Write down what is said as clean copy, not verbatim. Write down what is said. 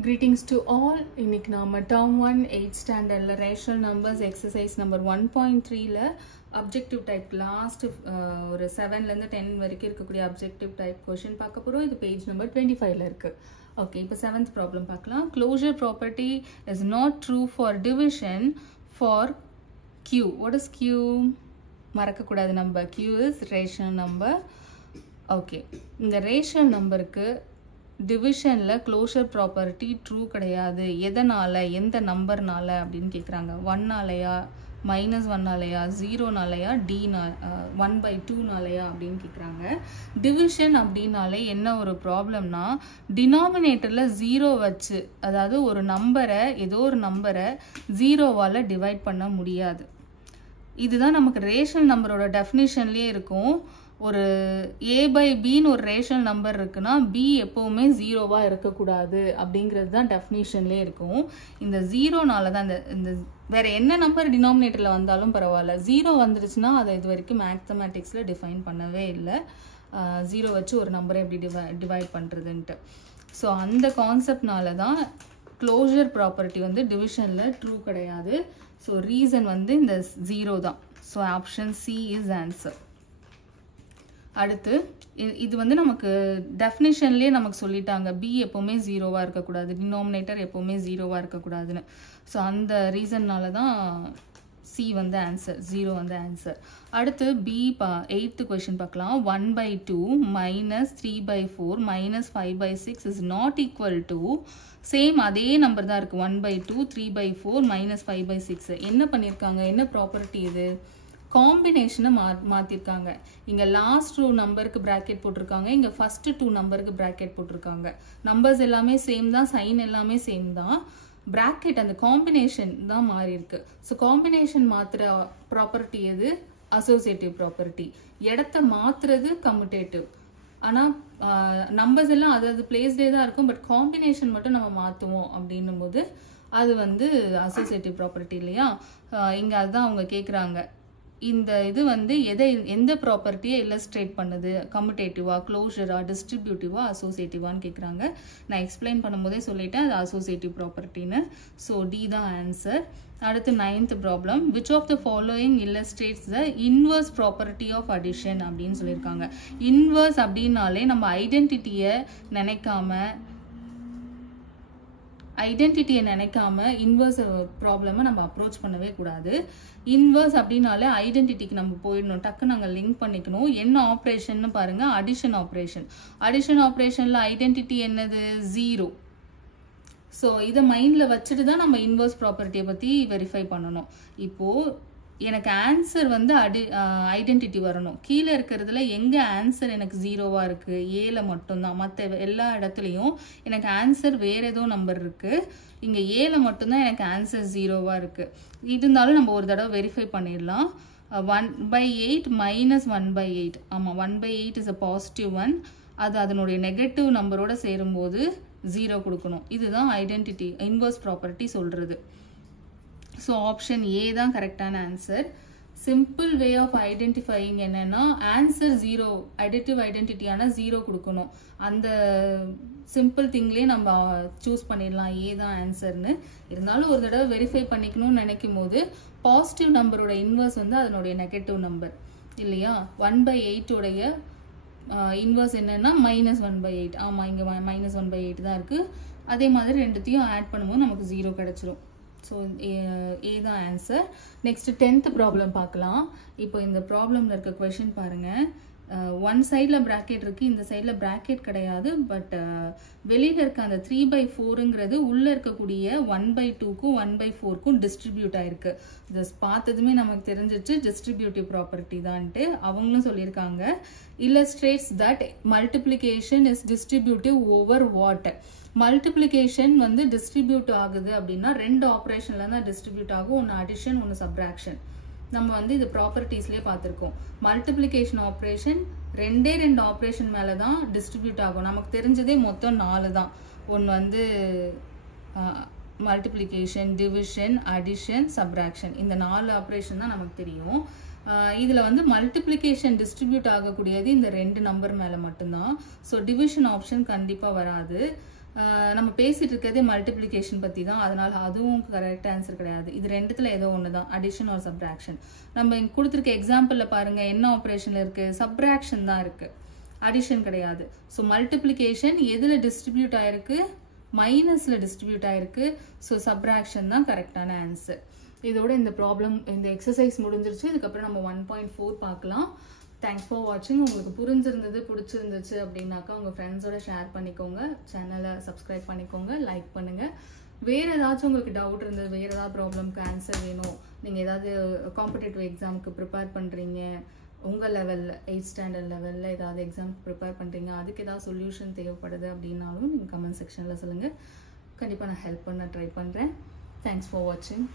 Greetings to all. இன்னைக்கு நாம term 1 8th standardல rational numbers exercise number 1.3ல objective type last ஒரு 7ல இருந்து 10 வரைக்கும் இருக்கக்கூடிய objective type question பார்க்க போறோம். இது page number 25ல இருக்கு. Okay, இப்போ 7th problem பார்க்கலாம். Closure property is not true for division for Q. What is Q? மறக்க கூடாது number. Q is rational number. Okay, இந்த rational numberக்கு டிவிஷன்ல க்ளோஷர் ப்ராப்பர்ட்டி ட்ரூ கிடையாது. எதனால, எந்த நம்பர்னால அப்படின்னு கேட்குறாங்க. 1நாலையா, -1நாலையா, 0நாலையா, D1/2நாலையா அப்படின்னு கேட்குறாங்க. டிவிஷன் அப்படின்னாலே என்ன ஒரு ப்ராப்ளம்னா, டினாமினேட்டரில் 0 வச்சு, அதாவது ஒரு நம்பரை, ஏதோ ஒரு நம்பரை 0வால் டிவைட் பண்ண முடியாது. இதுதான் நமக்கு ரேஷனல் நம்பரோட டெஃபினிஷன்லேயே இருக்கும். ஒரு a/bன்னு ஒரு ரேஷனல் நம்பர் இருக்குன்னா b எப்பவுமே 0வா இருக்கக்கூடாது அப்படிங்கிறது தான் டெஃபினிஷன்லேயே இருக்கும். இந்த 0நால தான் இந்த வேற என்ன நம்பர் டினாமினேட்டரில் வந்தாலும் பரவாயில்ல, 0 வந்துருச்சுன்னா அதை இது வரைக்கும் மேத்தமேட்டிக்ஸில் டிஃபைன் பண்ணவே இல்லை. 0 வச்சு ஒரு நம்பரை எப்படி டிவைட் பண்ணுறதுன்ட்டு. ஸோ அந்த கான்செப்ட்னால தான் க்ளோஷர் ப்ராப்பர்ட்டி வந்து டிவிஷனில் ட்ரூ கிடையாது. ஸோ ரீசன் வந்து இந்த 0 தான். So option C is answer. அடுத்து இது வந்து நமக்கு டெஃபினிஷன்லேயே நமக்கு சொல்லிட்டாங்க, பி எப்போவுமே 0வா இருக்கக்கூடாது, டினாமினேட்டர் எப்போவுமே 0வா இருக்கக்கூடாதுன்னு. ஸோ அந்த ரீசன்னால தான் சி வந்து ஆன்சர், 0 வந்து ஆன்சர். அடுத்து பி 8th கொஷின் பார்க்கலாம். 1/2 -3/4 -5/6 is not equal to, same அதே நம்பர் தான் இருக்குது. 1/2 3/4 -5/6 என்ன பண்ணியிருக்காங்க, என்ன ப்ராப்பர்ட்டி இது? காம்பினேஷனை மாற்றிருக்காங்க. இங்கே லாஸ்ட் 2 நம்பருக்கு ப்ராக்கெட் போட்டிருக்காங்க, இங்கே ஃபர்ஸ்ட் 2 நம்பருக்கு ப்ராக்கெட் போட்டிருக்காங்க. நம்பர்ஸ் எல்லாமே சேம் தான், சைன் எல்லாமே சேம் தான், ப்ராக்கெட் அந்த காம்பினேஷன் தான் மாறி இருக்கு. ஸோ காம்பினேஷன் மாற்றுற ப்ராப்பர்ட்டி எது? Associative property. இடத்த மாற்றுறது கம்யூட்டேட்டிவ். ஆனால் நம்பர்ஸ் எல்லாம் அதாவது பிளேஸ்டே தான் இருக்கும், பட் காம்பினேஷன் மட்டும் நம்ம மாற்றுவோம் அப்படின்னும் போது அது வந்து அசோசியேட்டிவ் ப்ராப்பர்ட்டி இல்லையா? இங்கே அதுதான் அவங்க கேட்குறாங்க. இந்த இது வந்து எந்த ப்ராப்பர்ட்டியை இல்லஸ்ட்ரேட் பண்ணுது? கம்யூட்டேட்டிவா, க்ளோஷரா, டிஸ்ட்ரிபியூட்டிவா, அசோசியேட்டிவான்னு கேட்குறாங்க. நான் எக்ஸ்பிளைன் பண்ணும்போதே சொல்லிட்டேன் அது அசோசியேட்டிவ் ப்ராப்பர்ட்டின்னு. ஸோ டி தான் ஆன்சர். அடுத்து 9th problem. Which of the following illustrates the inverse property of addition அப்படின்னு சொல்லியிருக்காங்க. இன்வர்ஸ் அப்படின்னாலே நம்ம ஐடென்டிட்டியை நினைக்காம இன்வர்ஸ் ப்ராப்ளமை நம்ம அப்ரோச் பண்ணவே கூடாது. இன்வர்ஸ் அப்படின்னாலே ஐடென்டிட்டிக்கு நம்ம போயிடணும், டக்கு நாங்கள் லிங்க் பண்ணிக்கணும். என்ன ஆப்ரேஷன் பாருங்க, அடிஷன் ஆப்ரேஷன். அடிஷன் ஆப்ரேஷன்ல ஐடென்டிட்டி என்னது? 0. ஸோ இதை மைண்ட்ல வச்சுட்டு தான் நம்ம இன்வர்ஸ் ப்ராப்பர்ட்டியை பத்தி வெரிஃபை பண்ணணும். இப்போ எனக்கு ஆன்சர் வந்து ஐடென்டிட்டி வரணும். கீழே இருக்கிறதுல எங்க ஆன்சர் எனக்கு 0வா இருக்கு? ஏல மட்டும்தான். மற்ற எல்லா இடத்துலையும் எனக்கு ஆன்சர் வேற ஏதோ நம்பர் இருக்கு. இங்க ஏல மட்டும்தான் எனக்கு ஆன்சர் 0வா இருக்கு. இருந்தாலும் நம்ம ஒரு தடவை வெரிஃபை பண்ணிடலாம். 1/8 -1/8. ஆமா, 1/8 இஸ் a positive 1. அது அதனுடைய நெகட்டிவ் நம்பரோட சேரும்போது 0 கொடுக்கணும். இதுதான் ஐடென்டிட்டி இன்வர்ஸ் ப்ராப்பர்ட்டி சொல்றது. ஸோ ஆப்ஷன் ஏ தான் கரெக்டான answer. Simple way of identifying என்னன்னா, ஆன்சர் 0, அடிட்டிவ் ஐடென்டிட்டியான 0 கொடுக்கணும். அந்த சிம்பிள் திங்லேயே நம்ம சூஸ் பண்ணிடலாம் ஏ தான் ஆன்சர்னு. இருந்தாலும் ஒரு தடவை வெரிஃபை பண்ணிக்கணும்னு நினைக்கும் போது பாசிட்டிவ் நம்பரோட இன்வர்ஸ் வந்து அதனுடைய நெகட்டிவ் நம்பர் இல்லையா? 1/8 உடைய இன்வர்ஸ் என்னன்னா -1/8. ஆமா, இங்க -1/8 தான் இருக்கு. அதே மாதிரி ரெண்டுத்தையும் ஆட் பண்ணும்போது நமக்கு 0 கிடைச்சிரும். ஸோ ஏ தான் ஆன்சர். நெக்ஸ்ட் 10th ப்ராப்ளம் பார்க்கலாம். இப்போ இந்த ப்ராப்ளம்ல இருக்க கொஷின் பாருங்க. ஒன் சைடில் ப்ராக்கெட் இருக்கு, இந்த சைடில் ப்ராக்கெட் கிடையாது. பட் வெளியில இருக்க அந்த 3/4ங்கிறது உள்ள இருக்கக்கூடிய 1/2க்கும் 1/4க்கும் டிஸ்ட்ரிபியூட் ஆயிருக்கு. இதை பார்த்ததுமே நமக்கு தெரிஞ்சிச்சு டிஸ்ட்ரிபியூட்டிவ் ப்ராப்பர்ட்டி தான்ட்டு. அவங்களும் சொல்லியிருக்காங்க, illustrates that multiplication is distributive over what? Multiplication வந்து டிஸ்ட்ரிபியூட் ஆகுது அப்படின்னா 2 ஆப்ரேஷன்ல தான் டிஸ்ட்ரிபியூட் ஆகும். ஒன்று அடிஷன், ஒன்று சப்ராக்ஷன். நம்ம வந்து இது ப்ராப்பர்ட்டிஸ்லேயே பார்த்துருக்கோம். மல்டிப்ளிகேஷன் ஆப்ரேஷன் 2 ஆப்ரேஷன் மேலே தான் டிஸ்ட்ரிபியூட் ஆகும். நமக்கு தெரிஞ்சதே மொத்தம் 4 தான். ஒன்று வந்து மல்டிப்ளிகேஷன், டிவிஷன், அடிஷன், சப்ராக்ஷன். இந்த 4 ஆப்ரேஷன் தான் நமக்கு தெரியும். இதில் வந்து மல்டிப்ளிகேஷன் டிஸ்ட்ரிபியூட் ஆகக்கூடியது இந்த 2 நம்பர் மேலே மட்டும்தான். ஸோ டிவிஷன் ஆப்ஷன் கண்டிப்பாக வராது. நம்ம பேசிட்டு இருக்கிறதே மல்டிப்ளிகேஷன் பற்றி தான், அதனால அதுவும் கரெக்ட் ஆன்சர் கிடையாது. இது ரெண்டுத்துல ஏதோ ஒன்று தான், அடிஷன் ஆர் சப்ராக்ஷன். நம்ம இங்கே கொடுத்துருக்க எக்ஸாம்பிளில் பாருங்கள் என்ன ஆப்ரேஷனில் இருக்குது, சப்ராக்ஷன் தான் இருக்குது, அடிஷன் கிடையாது. ஸோ மல்டிப்ளிகேஷன் எதில் டிஸ்ட்ரிபியூட் ஆயிருக்கு, மைனஸில் டிஸ்ட்ரிபியூட் ஆயிருக்கு. ஸோ சப்ராக்ஷன் தான் கரெக்டான ஆன்சர். இதோட இந்த ப்ராப்ளம் இந்த எக்ஸசைஸ் முடிஞ்சிருச்சு. இதுக்கப்புறம் நம்ம 1.4 பார்க்கலாம். தேங்க்ஸ் ஃபார் வாட்சிங். உங்களுக்கு புரிஞ்சிருந்தது பிடிச்சிருந்துச்சு அப்படின்னாக்கா உங்கள் ஃப்ரெண்ட்ஸோட ஷேர் பண்ணிக்கோங்க, சேனலை சப்ஸ்கிரைப் பண்ணிக்கோங்க, லைக் பண்ணுங்கள். வேறு ஏதாச்சும் உங்களுக்கு டவுட் இருந்தது, வேறு ஏதாவது ப்ராப்ளம்க்கு ஆன்சர் வேணும், நீங்கள் ஏதாவது காம்படிட்டிவ் எக்ஸாமுக்கு ப்ரிப்பேர் பண்ணுறீங்க, உங்கள் லெவலில் 8th ஸ்டாண்டர்ட் லெவலில் ஏதாவது எக்ஸாமுக்கு ப்ரிப்பேர் பண்ணுறீங்க, அதுக்கு ஏதாவது சொல்யூஷன் தேவைப்படுது அப்படின்னாலும் நீங்கள் கமெண்ட் செக்ஷனில் சொல்லுங்கள். கண்டிப்பாக நான் ஹெல்ப் பண்ண ட்ரை பண்ணுறேன். தேங்க்ஸ் ஃபார் வாட்சிங்.